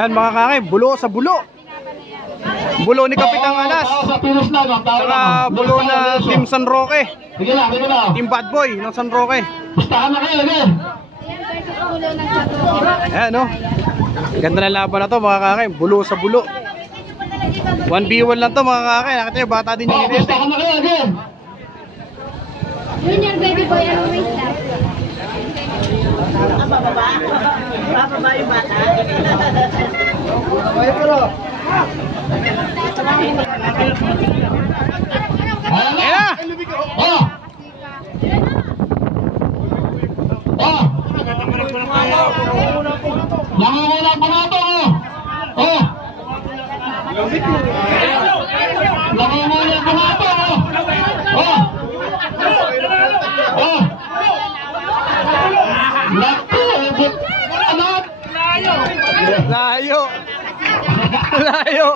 Ayan mga kakay, bulo sa bulo. Bulo ni Kapitang Alas. Saka bulo na Team San Roque. Team Bad Boy ng San Roque. Ayan o. Ganda na laban na to mga kakay. Bulo sa bulo. 1v1 lang to mga kakay. Nakita nyo, bata din yung Irete. Junior baby boy, ano may start? Bababa yung bata. Babae pero. Ayan na! Oh! Oh! Nangunguna pa nga ito! Oh! Nangunguna pa nga ito! Oh! Oh! Naku! Anak! Layo! Layo!